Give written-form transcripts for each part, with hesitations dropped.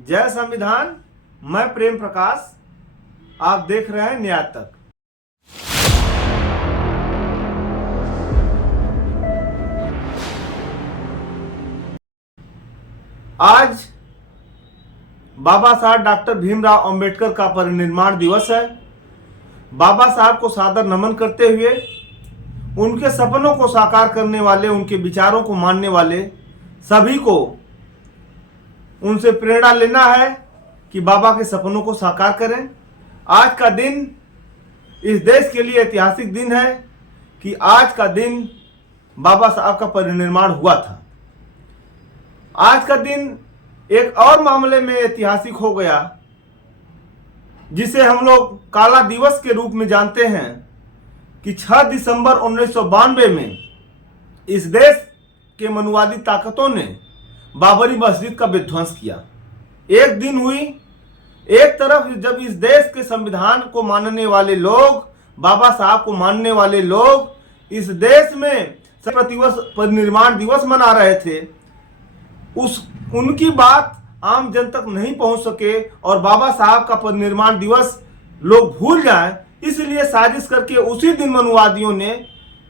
जय संविधान। मैं प्रेम प्रकाश, आप देख रहे हैं न्याय तक। आज बाबा साहब डॉक्टर भीमराव अंबेडकर का परिनिर्वाण दिवस है। बाबा साहब को सादर नमन करते हुए उनके सपनों को साकार करने वाले, उनके विचारों को मानने वाले सभी को उनसे प्रेरणा लेना है कि बाबा के सपनों को साकार करें। आज का दिन इस देश के लिए ऐतिहासिक दिन है कि आज का दिन बाबा साहब का परिनिर्वाण हुआ था। आज का दिन एक और मामले में ऐतिहासिक हो गया, जिसे हम लोग काला दिवस के रूप में जानते हैं कि 6 दिसंबर 1992 में इस देश के मनुवादी ताकतों ने बाबरी मस्जिद का विध्वंस किया। एक दिन हुई, एक तरफ जब इस देश के संविधान को मानने वाले लोग, बाबा साहब को मानने वाले लोग इस देश में परिनिर्वाण दिवस मना रहे थे, उनकी बात आम जन तक नहीं पहुंच सके और बाबा साहब का परिनिर्वाण दिवस लोग भूल जाएं, इसलिए साजिश करके उसी दिन मनुवादियों ने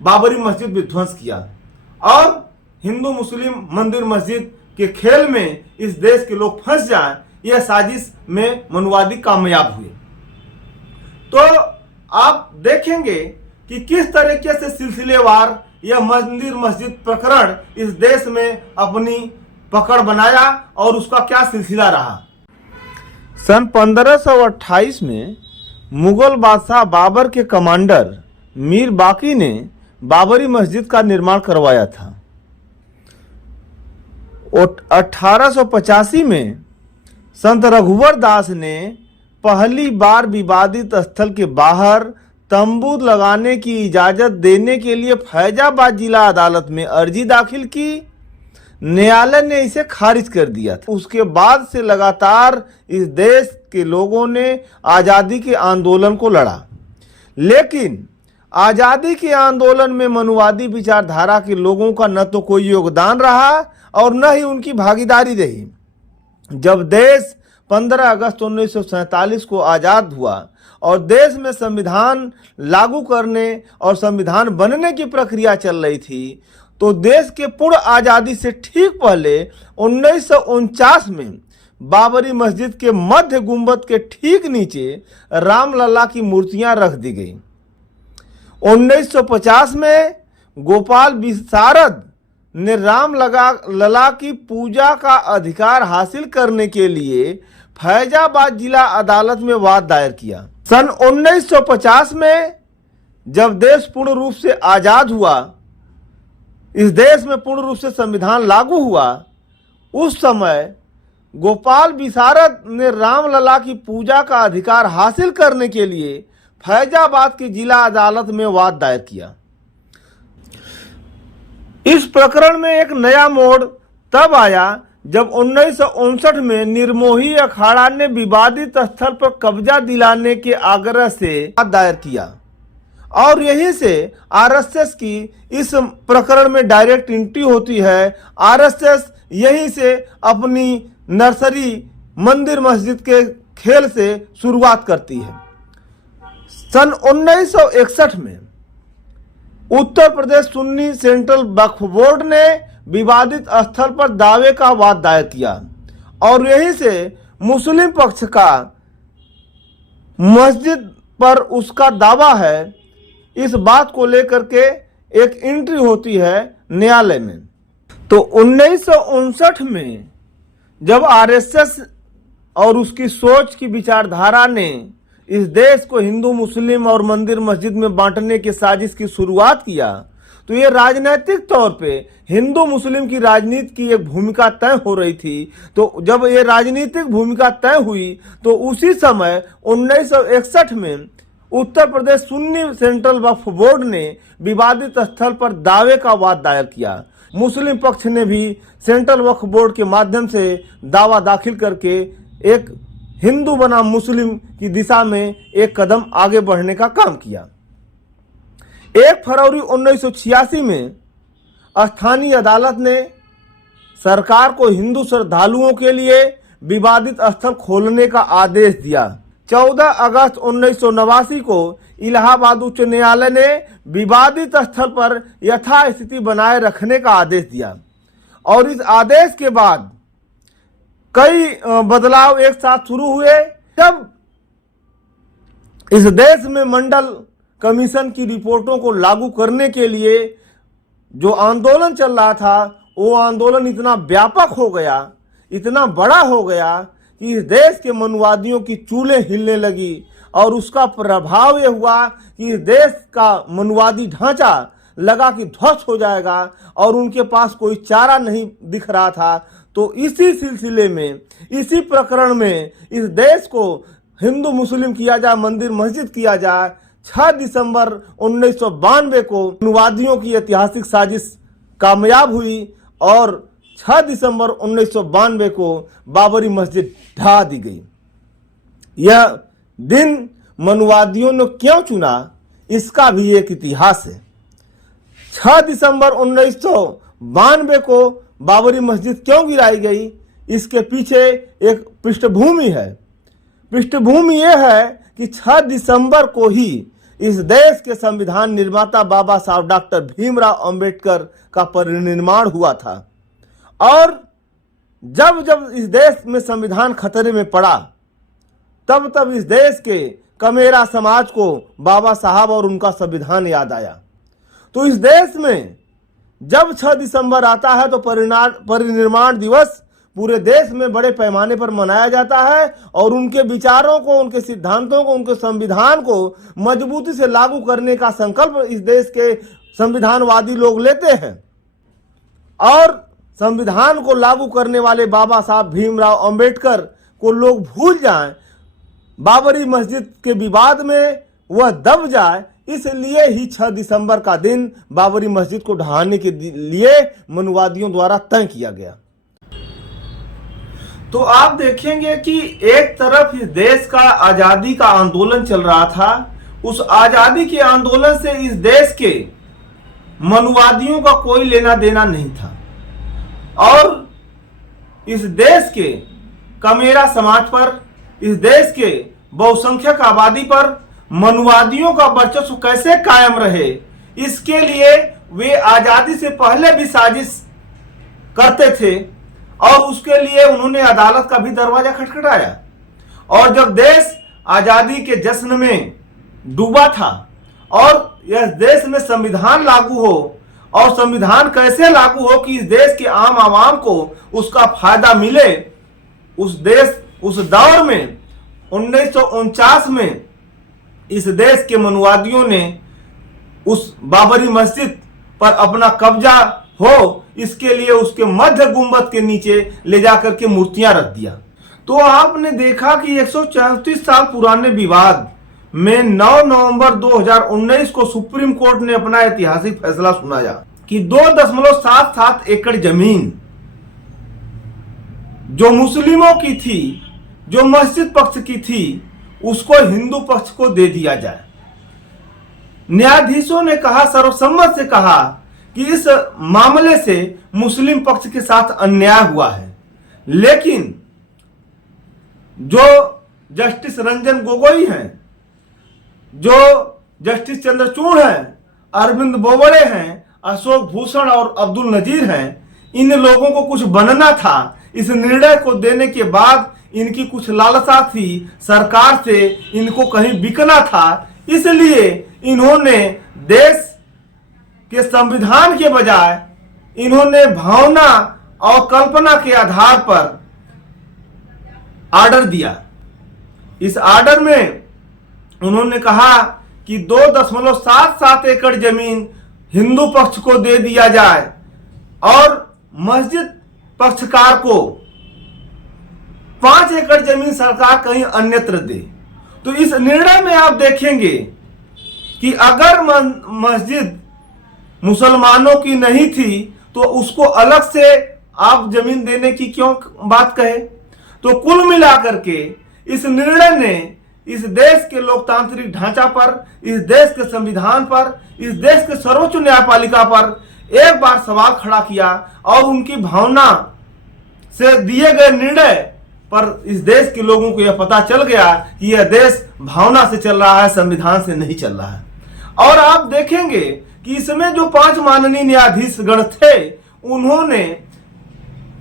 बाबरी मस्जिद विध्वंस किया और हिंदू मुस्लिम मंदिर मस्जिद के खेल में इस देश के लोग फंस जाएं, यह साजिश में मनुवादी कामयाब हुए। तो आप देखेंगे कि किस तरीके से सिलसिलेवार यह मंदिर मस्जिद प्रकरण इस देश में अपनी पकड़ बनाया और उसका क्या सिलसिला रहा। सन 1528 में मुगल बादशाह बाबर के कमांडर मीर बाकी ने बाबरी मस्जिद का निर्माण करवाया था। 1885 में संत रघुवर दास ने पहली बार विवादित स्थल के बाहर तंबू लगाने की इजाजत देने के लिए फैजाबाद जिला अदालत में अर्जी दाखिल की। न्यायालय ने इसे खारिज कर दिया था। उसके बाद से लगातार इस देश के लोगों ने आज़ादी के आंदोलन को लड़ा, लेकिन आज़ादी के आंदोलन में मनुवादी विचारधारा के लोगों का न तो कोई योगदान रहा और न ही उनकी भागीदारी रही। जब देश 15 अगस्त 1947 को आज़ाद हुआ और देश में संविधान लागू करने और संविधान बनने की प्रक्रिया चल रही थी, तो देश के पूर्ण आज़ादी से ठीक पहले 1949 में बाबरी मस्जिद के मध्य गुंबद के ठीक नीचे रामलला की मूर्तियां रख दी गई। 1950 में गोपाल विशारद ने लला की पूजा का अधिकार हासिल करने के लिए फैजाबाद जिला अदालत में वाद दायर किया। सन 1950 में जब देश पूर्ण रूप से आज़ाद हुआ, इस देश में पूर्ण रूप से संविधान लागू हुआ, उस समय गोपाल विशारद ने रामलला की पूजा का अधिकार हासिल करने के लिए फैजाबाद की जिला अदालत में वाद दायर किया। इस प्रकरण में एक नया मोड़ तब आया जब 1959 में निर्मोही अखाड़ा ने विवादित स्थल पर कब्जा दिलाने के आग्रह से वाद दायर किया और यहीं से आरएसएस की इस प्रकरण में डायरेक्ट एंट्री होती है। आरएसएस यहीं से अपनी नर्सरी मंदिर मस्जिद के खेल से शुरुआत करती है। सन 1961 में उत्तर प्रदेश सुन्नी सेंट्रल वक्फ बोर्ड ने विवादित स्थल पर दावे का वाद दायर किया और यहीं से मुस्लिम पक्ष का मस्जिद पर उसका दावा है, इस बात को लेकर के एक एंट्री होती है न्यायालय में। तो 1959 में जब आरएसएस और उसकी सोच की विचारधारा ने इस देश को हिंदू मुस्लिम और मंदिर मस्जिद में बांटने की साजिश की शुरुआत किया, तो ये राजनीतिक तौर पे हिंदू मुस्लिम की राजनीति की एक भूमिका तय हो रही थी। तो जब ये राजनीतिक भूमिका तय हुई तो उसी समय 1961 में उत्तर प्रदेश सुन्नी सेंट्रल वक्फ बोर्ड ने विवादित स्थल पर दावे का वाद दायर किया। मुस्लिम पक्ष ने भी सेंट्रल वक्फ बोर्ड के माध्यम से दावा दाखिल करके एक हिंदू बनाम मुस्लिम की दिशा में एक कदम आगे बढ़ने का काम किया। 1 फरवरी 1986 में स्थानीय अदालत ने सरकार को हिंदू श्रद्धालुओं के लिए विवादित स्थल खोलने का आदेश दिया। 14 अगस्त 1989 को इलाहाबाद उच्च न्यायालय ने विवादित स्थल पर यथास्थिति बनाए रखने का आदेश दिया और इस आदेश के बाद कई बदलाव एक साथ शुरू हुए। जब इस देश में मंडल कमीशन की रिपोर्टों को लागू करने के लिए जो आंदोलन चल रहा था, वो आंदोलन इतना व्यापक हो गया, इतना बड़ा हो गया कि इस देश के मनुवादियों की चूल्हें हिलने लगी और उसका प्रभाव ये हुआ कि इस देश का मनुवादी ढांचा लगा कि ध्वस्त हो जाएगा और उनके पास कोई चारा नहीं दिख रहा था। तो इसी सिलसिले में, इसी प्रकरण में इस देश को हिंदू मुस्लिम किया जाए, मंदिर मस्जिद किया जाए। 6 दिसंबर 1992 को मनुवादियों की ऐतिहासिक साजिश कामयाब हुई और 6 दिसंबर 1992 को बाबरी मस्जिद ढा दी गई। यह दिन मनुवादियों ने क्यों चुना, इसका भी एक इतिहास है। 6 दिसंबर 1992 को बाबरी मस्जिद क्यों गिराई गई, इसके पीछे एक पृष्ठभूमि है। पृष्ठभूमि यह है कि 6 दिसंबर को ही इस देश के संविधान निर्माता बाबा साहब डॉक्टर भीमराव अंबेडकर का परिनिर्माण हुआ था और जब जब इस देश में संविधान खतरे में पड़ा, तब तब इस देश के कमेरा समाज को बाबा साहब और उनका संविधान याद आया। तो इस देश में जब 6 दिसंबर आता है तो परिनिर्माण दिवस पूरे देश में बड़े पैमाने पर मनाया जाता है और उनके विचारों को, उनके सिद्धांतों को, उनके संविधान को मजबूती से लागू करने का संकल्प इस देश के संविधानवादी लोग लेते हैं और संविधान को लागू करने वाले बाबा साहब भीमराव अंबेडकर को लोग भूल जाएं, बाबरी मस्जिद के विवाद में वह दब जाए, इसलिए ही 6 दिसंबर का दिन बाबरी मस्जिद को ढहाने के लिए मनुवादियों द्वारा तय किया गया। तो आप देखेंगे कि एक तरफ इस देश का आजादी का आंदोलन चल रहा था, उस आजादी के आंदोलन से इस देश के मनुवादियों का कोई लेना देना नहीं था और इस देश के कमेरा समाज पर, इस देश के बहुसंख्यक आबादी पर मनुवादियों का वर्चस्व कैसे कायम रहे, इसके लिए वे आजादी से पहले भी साजिश करते थे और उसके लिए उन्होंने अदालत का भी दरवाजा खटखटाया। और जब देश आजादी के जश्न में डूबा था और यह देश में संविधान लागू हो, और संविधान कैसे लागू हो कि इस देश के आम आवाम को उसका फायदा मिले, उस दौर में 1949 में इस देश के मनुवादियों ने उस बाबरी मस्जिद पर अपना कब्जा हो, इसके लिए उसके मध्य गुंबद के नीचे ले जाकर के मूर्तियां रख दिया। तो आपने देखा कि 134 साल पुराने विवाद में 9 नवंबर 2019 को सुप्रीम कोर्ट ने अपना ऐतिहासिक फैसला सुनाया कि 2.77 एकड़ जमीन जो मुस्लिमों की थी, जो मस्जिद पक्ष की थी, उसको हिंदू पक्ष को दे दिया जाए। न्यायाधीशों ने कहा, सर्वसम्मत से कहा कि इस मामले से मुस्लिम पक्ष के साथ अन्याय हुआ है, लेकिन जो जस्टिस रंजन गोगोई हैं, जो जस्टिस चंद्रचूड़ हैं, अरविंद बोबड़े हैं, अशोक भूषण और अब्दुल नजीर हैं, इन लोगों को कुछ बनना था। इस निर्णय को देने के बाद इनकी कुछ लालसा थी, सरकार से इनको कहीं बिकना था, इसलिए इन्होंने देश के संविधान के बजाय इन्होंने भावना और कल्पना के आधार पर ऑर्डर दिया। इस ऑर्डर में उन्होंने कहा कि 2.77 एकड़ जमीन हिंदू पक्ष को दे दिया जाए और मस्जिद पक्षकार को 5 एकड़ जमीन सरकार कहीं अन्यत्र दे। तो इस निर्णय में आप देखेंगे कि अगर मस्जिद मुसलमानों की नहीं थी तो उसको अलग से आप जमीन देने की क्यों बात कहे। तो कुल मिलाकर के इस निर्णय ने इस देश के लोकतांत्रिक ढांचा पर, इस देश के संविधान पर, इस देश के सर्वोच्च न्यायपालिका पर एक बार सवाल खड़ा किया और उनकी भावना से दिए गए निर्णय पर इस देश के लोगों को यह पता चल गया कि यह देश भावना से चल रहा है, संविधान से नहीं चल रहा है। और आप देखेंगे कि इसमें जो 5 माननीय न्यायाधीश गण थे, उन्होंने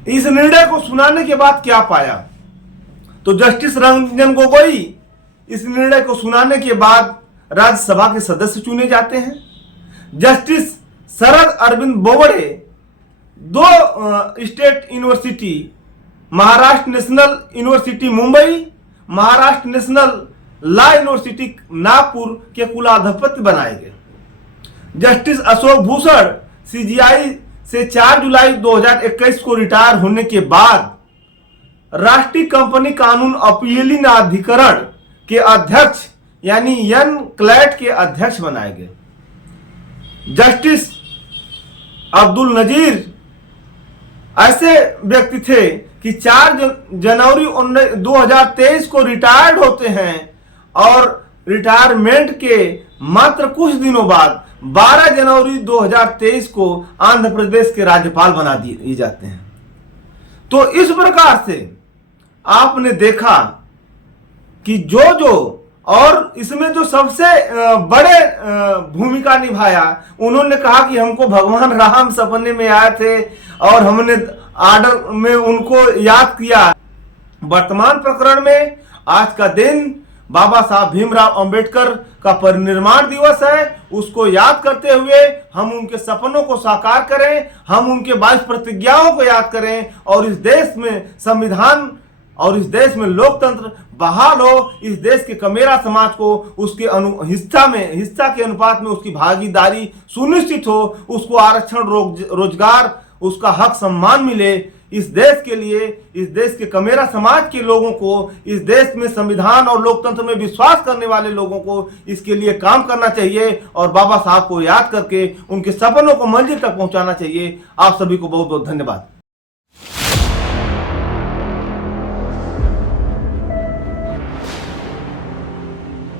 इस निर्णय को सुनाने के बाद क्या पाया, तो जस्टिस रंजन गोगोई इस निर्णय को सुनाने के बाद राज्यसभा के सदस्य चुने जाते हैं। Justice Sharad Arvind Bobde 2 state university, Maharashtra national university Mumbai, Maharashtra national law university Nagpur के कुलाधिपति बनाए गए। जस्टिस अशोक भूषण सीजीआई से 4 जुलाई 2021 को रिटायर होने के बाद राष्ट्रीय कंपनी कानून अपीलीन अधिकरण के अध्यक्ष यानी NCLAT के अध्यक्ष बनाए गए। जस्टिस अब्दुल नजीर ऐसे व्यक्ति थे कि 4 जनवरी 2023 को रिटायर्ड होते हैं और रिटायरमेंट के मात्र कुछ दिनों बाद 12 जनवरी 2023 को आंध्र प्रदेश के राज्यपाल बना दिए जाते हैं। तो इस प्रकार से आपने देखा कि जो और इसमें जो सबसे बड़े भूमिका निभाया, उन्होंने कहा कि हमको भगवान राम सपने में आए थे और हमने आर्डर में उनको याद किया। वर्तमान प्रकरण में आज का दिन बाबा साहब भीमराव अंबेडकर का परिनिर्वाण दिवस है। उसको याद करते हुए हम उनके सपनों को साकार करें, हम उनके 22 प्रतिज्ञाओं को याद करें और इस देश में संविधान और इस देश में लोकतंत्र बहाल हो। इस देश के कमेरा समाज को उसके हिस्सा के अनुपात में उसकी भागीदारी सुनिश्चित हो, उसको आरक्षण, रोजगार, उसका हक सम्मान मिले। इस देश के लिए, इस देश के कमेरा समाज के लोगों को, इस देश में संविधान और लोकतंत्र में विश्वास करने वाले लोगों को इसके लिए काम करना चाहिए और बाबा साहब को याद करके उनके सपनों को मंजिल तक पहुंचाना चाहिए। आप सभी को बहुत बहुत धन्यवाद।